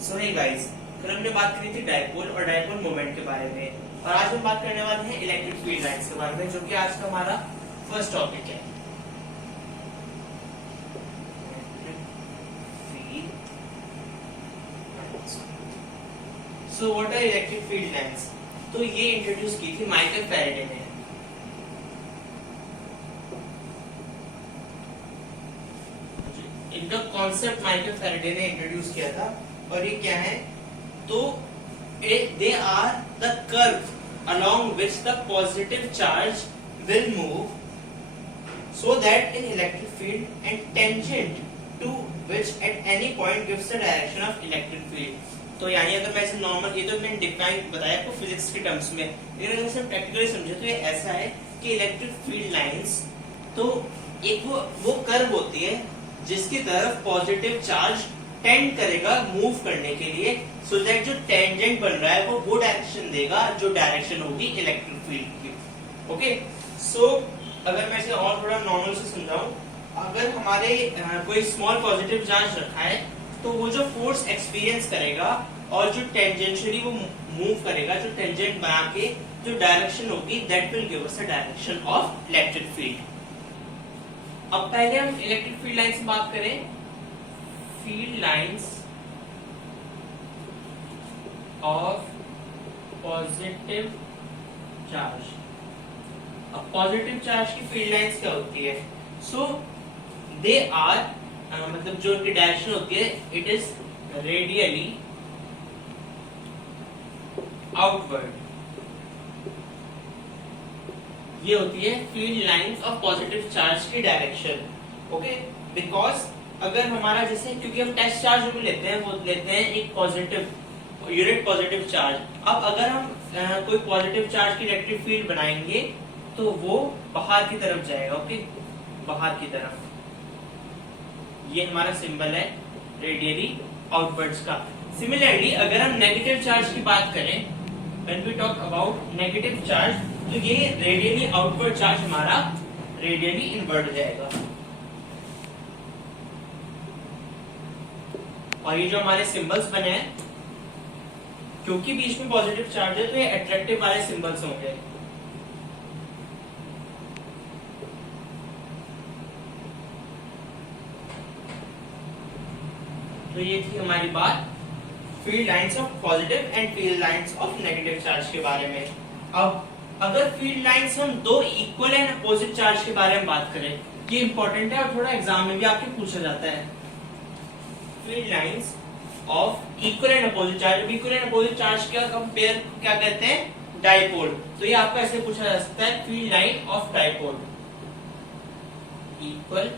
सो hey guys, फिर हमने बात करी थी डायपोल और डायपोल मोमेंट के बारे में, और आज हम बात करने वाले हैं इलेक्ट्रिक फील्ड लाइंस के बारे में, जो कि आज का हमारा फर्स्ट टॉपिक है। So what are electric field lines? तो ये इंट्रोड्यूस की थी माइकल फैराडे ने। इनका कॉन्सेप्ट माइकल फैराडे ने इंट्रोड्यूस किया था, और ये क्या है? तो they are the curve along which the positive charge will move so that in electric field and tangent to which at any point gives the direction of electric field। तो यानी अगर मैं इसे नॉर्मल, ये तो मैंने डिफाइन बताया आपको फिजिक्स के टर्म्स में, लेकिन अगर इसे प्रैक्टिकली समझे तो ये ऐसा है कि इलेक्ट्रिक फील्ड लाइंस तो एक वो कर्व होती है जिसकी तरफ पॉजिटिव चार्ज टेंड करेगा मूव करने के लिए, सो दैट जो टेंजेंट बन रहा है वो डायरेक्शन देगा जो डायरेक्शन होगी इलेक्ट्रिक फील्ड की। ओके, सो अगर मैं इसे और थोड़ा नॉर्मल से समझाऊं, अगर हमारे कोई स्मॉल पॉजिटिव चार्ज रखा है तो वो जो फोर्स एक्सपीरियंस करेगा और जो टेंजेंशियली वो मूव करेगा, जो टेंजेंट बना के जो डायरेक्शन होगी, that will give us the direction of electric field. अब पहले हम इलेक्ट्रिक फील्ड लाइंस की बात करें। Field lines of positive charge. अब पॉजिटिव चार्ज की फील्ड लाइंस क्या होती है? सो दे आर मतलब जो उनकी डायरेक्शन होती है, इट इज रेडियली आउटवर्ड। ये होती है field lines of positive charge की डायरेक्शन। ओके, बिकॉज अगर हमारा जैसे, क्योंकि हम टेस्ट चार्ज जो भी लेते हैं वो लेते हैं एक पॉजिटिव यूनिट पॉजिटिव चार्ज। अब अगर हम कोई पॉजिटिव चार्ज की इलेक्ट्रिक फील्ड बनाएंगे तो वो बाहर की तरफ जाएगा। ओके, बाहर की तरफ। ये हमारा सिंबल है रेडियली आउटवर्ड्स का। सिमिलरली अगर हम नेगेटिव चार्ज की बात करें, when we talk about negative charge, तो ये रेडियली आउटवर्ड चार्ज हमारा रेडियली इनवर्ड हो जाएगा। और ये जो हमारे सिंबल्स बने हैं, क्योंकि बीच में पॉजिटिव चार्ज है तो ये अट्रैक्टिव वाले सिंबल्स होंगे। तो ये थी हमारी बात field lines of positive and field lines of negative charge के बारे में। अब अगर फील्ड लाइंस हम दो इक्वल एंड अपोजिट चार्ज के बारे में बात करें, ये इंपॉर्टेंट है और थोड़ा एग्जाम में भी आपके पूछा जाता है। Field lines of equal and opposite charge. Equal and opposite charge का कंपेयर क्या कहते हैं? डाइपोल। तो ये आपका ऐसे पूछा जा सकता है, field line of dipole. Equal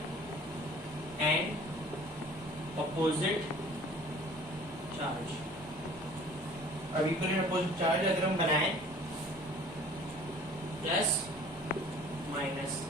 and opposite charge. अब इक्वल एंड अपोजिट चार्ज अगर हम बनाएं, प्लस माइनस,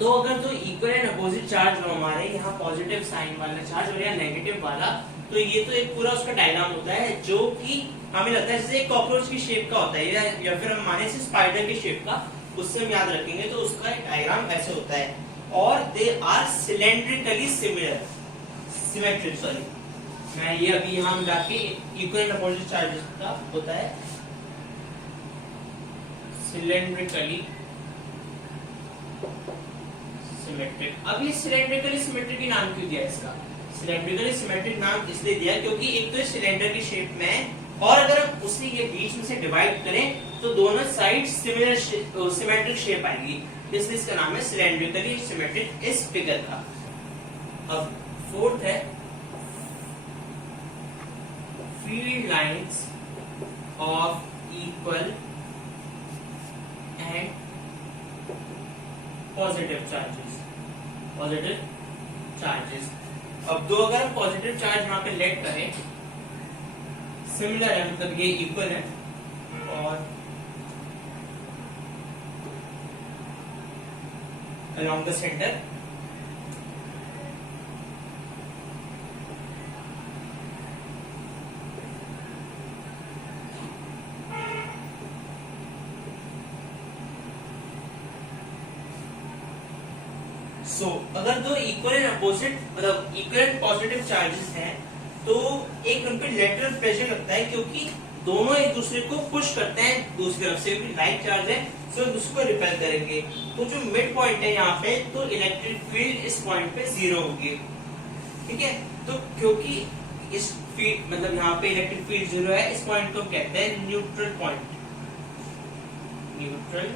तो अगर तो इक्वल एंड अपोजिट चार्ज हो हमारे यहाँ, पॉजिटिव साइन वाला चार्ज और या नेगेटिव वाला, तो ये तो एक पूरा उसका डायग्राम होता है जो कि हमें लगता है जैसे एक कॉकरोच की शेप का होता है, या फिर हम माने स्पाइडर की शेप का, उससे हम याद रखेंगे तो उसका डायग्राम ऐसे होता है। और they are cylindrically similar, symmetric, sorry मैं ये अभी यहाँ मिला के इक्वल एंड अपोजिट चार्जेस का होता है सिलेंड्रिकली सिमेट्रिक। अब ये सिलेंड्रिकली सिमेट्रिक ही नाम क्यों दिया इसका? सिलेंड्रिकली सिमेट्रिक नाम इसलिए दिया क्योंकि एक तो सिलेंडर की शेप में है, और अगर हम उसी के बीच में से डिवाइड करें तो दोनों साइड सिमिलर सिमेट्रिक शेप आएगी, इसलिए इसका नाम है सिलेंड्रिकली सिमेट्रिक इस फिगर का। अब फोर्थ है field lines of equal and positive charges. Positive charges, अब दो अगर हम पॉजिटिव चार्ज यहाँ पे लेट करें, सिमिलर है मतलब ये इक्वल है, और along the center सो अगर दो इक्वल एंड अपोजिट मतलब इक्वल एंड पॉजिटिव चार्जेस हैं तो एक उन पे लेटरल प्रेशर लगता है, क्योंकि दोनों एक दूसरे को पुश करते हैं दूसरी तरफ से, लाइक चार्ज है तो दूसरे को रिपेल करेंगे। तो जो मिड पॉइंट है यहाँ पे, तो इलेक्ट्रिक फील्ड इस पॉइंट पे 0 होगी, ठीक है। तो क्योंकि इस फील्ड मतलब यहाँ पे इलेक्ट्रिक फील्ड 0 है, इस पॉइंट को हम कहते हैं न्यूट्रल पॉइंट, न्यूट्रल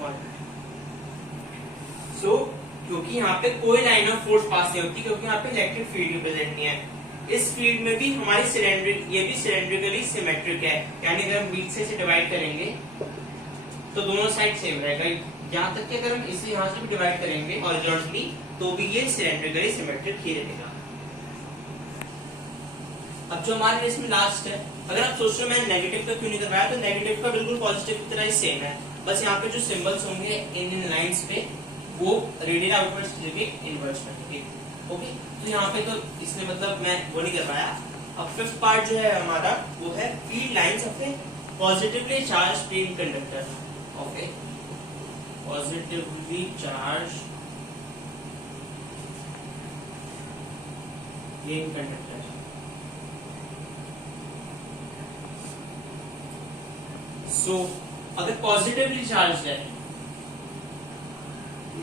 पॉइंट। सो क्योंकि यहाँ पे कोई लाइन ऑफ फोर्स पास नहीं होती, क्योंकि यहाँ पे इलेक्ट्रिक फील्ड की प्रेजेंट नहीं है। इस फील्ड में भी हमारी सिलेंड्रिक, ये भी सिलेंड्रिकली सिमेट्रिक है, यानी अगर हम बीच से डिवाइड करेंगे तो दोनों साइड सेम रहेगा। यहाँ तक कि अगर हम इसे यहाँ से भी डिवाइड करेंगे हॉरिजॉन्टली तो भी ये सिलेंड्रिकली सिमेट्रिक ही रहेगा। अब जो हमारे इसमें लास्ट है, अगर आप सोच रहे हो मैं नेगेटिव का क्यों नहीं करवाया, तो नेगेटिव का बिल्कुल पॉजिटिव की तरह ही सेम है, बस यहाँ पे जो सिंबल्स होंगे इन लाइंस पे वो रेडियल आउटवर्ड्स की जगह इनवर्स बनेंगे। ओके, तो यहाँ पे तो इसने मतलब मैं वो नहीं कर पाया। अब फिफ्थ पार्ट जो है हमारा वो है field lines of a positively charged plane conductor. Okay, positively charged plane conductor. So अगर पॉजिटिवली चार्ज है,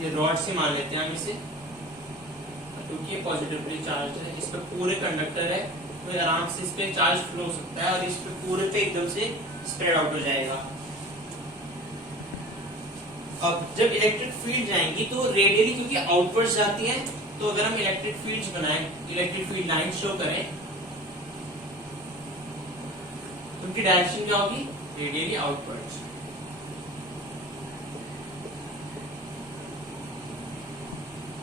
ये रॉड से मान लेते हैं हम इसे, क्योंकि ये पॉजिटिवली चार्ज है, इस पे पूरे कंडक्टर है तो आराम से इस पे चार्ज फ्लो हो सकता है और इस पे पूरे पे एकदम से स्प्रेड आउट हो जाएगा। अब जब इलेक्ट्रिक फील्ड जाएंगी तो रेडियली क्योंकि आउटवर्ड्स जाती हैं, तो अगर हम इलेक्ट्रिक फील्ड्स बनाएं, इलेक्ट्रिक फील्ड लाइन शो करें, तो उनकी डायरेक्शन क्या होगी, रेडियली आउटवर्ड्स।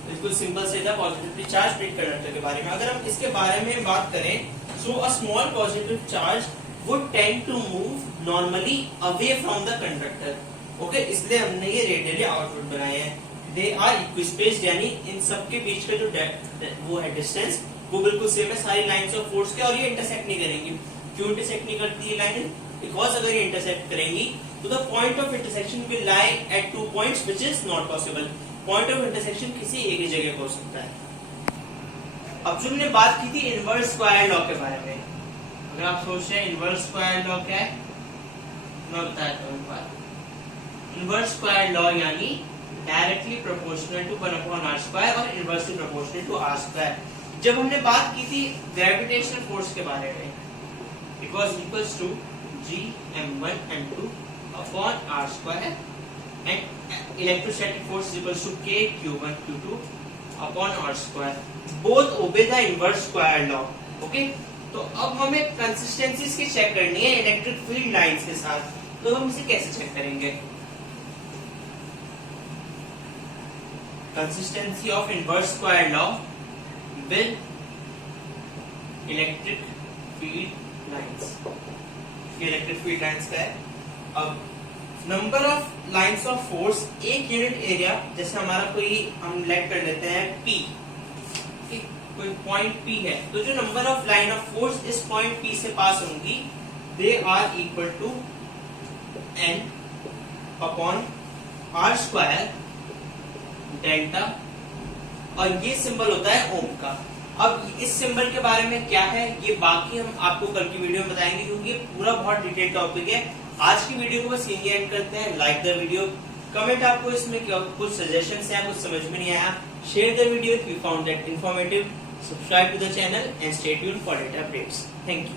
बिल्कुल सिंपल से था पॉजिटिवली चार्ज प्लेन कंडक्टर के बारे में। अगर हम इसके बारे में बात करें, so a small positive charge would tend to move normally away from the conductor. Okay, इसलिए हमने ये रेडियली आउटवर्ड बनाए हैं। दे आर इक्विस्पेस्ड, यानी इन सब के बीच का जो वो है डिस्टेंस वो बिल्कुल सेम है सारी लाइंस ऑफ फोर्स के, और ये इंटरसेक्ट नहीं करेंगी। क्यों इंटरसेक्ट नहीं करती ये लाइन, बिकॉज अगर ये इंटरसेक्ट करेंगी तो the point of intersection will lie at 2 points which is not possible. Point of intersection किसी एक ही जगह हो सकता है। अब जो हमने बात की थी इनवर्स स्क्वायर लॉ के बारे में, अगर आप सोच रहे हैं इनवर्स स्क्वायर लॉ क्या है, मैं बताता हूँ एक बार। इनवर्स स्क्वायर लॉ यानी directly proportional to 1/r square और inversely proportional to r square. जब हमने बात की थी ग्रेविटेशनल फोर्स के बारे में, it was equals to Gm1m2 upon r square and electrostatic force is equals to K Q1 Q2 upon R square. Both obey the inverse square law. Okay? तो अब हमें कंसिस्टेंसीज की चेक करनी है electric field lines के साथ, तो हम इसे कैसे चेक करेंगे? Consistency of inverse square law with electric field lines. ये इलेक्ट्रिक फील्ड लाइंस का है। अब number of lines of force एक यूनिट एरिया, जैसे हमारा कोई हम लेट कर लेते हैं P, कोई पॉइंट P है, तो जो number of line of force इस पॉइंट P से पास होंगी they are equal to N upon R square delta, और ये सिंबल होता है ओम का। अब इस सिंबल के बारे में क्या है ये बाकी हम आपको कल की वीडियो में बताएंगे, क्योंकि ये पूरा बहुत डिटेल टॉपिक है। आज की वीडियो को बस यहीं एंड करते हैं। लाइक द वीडियो, कमेंट आपको इसमें कुछ सजेशंस हैं, कुछ समझ में नहीं आया, share the video if you found that informative, subscribe to the channel and stay tuned for latest updates. Thank you.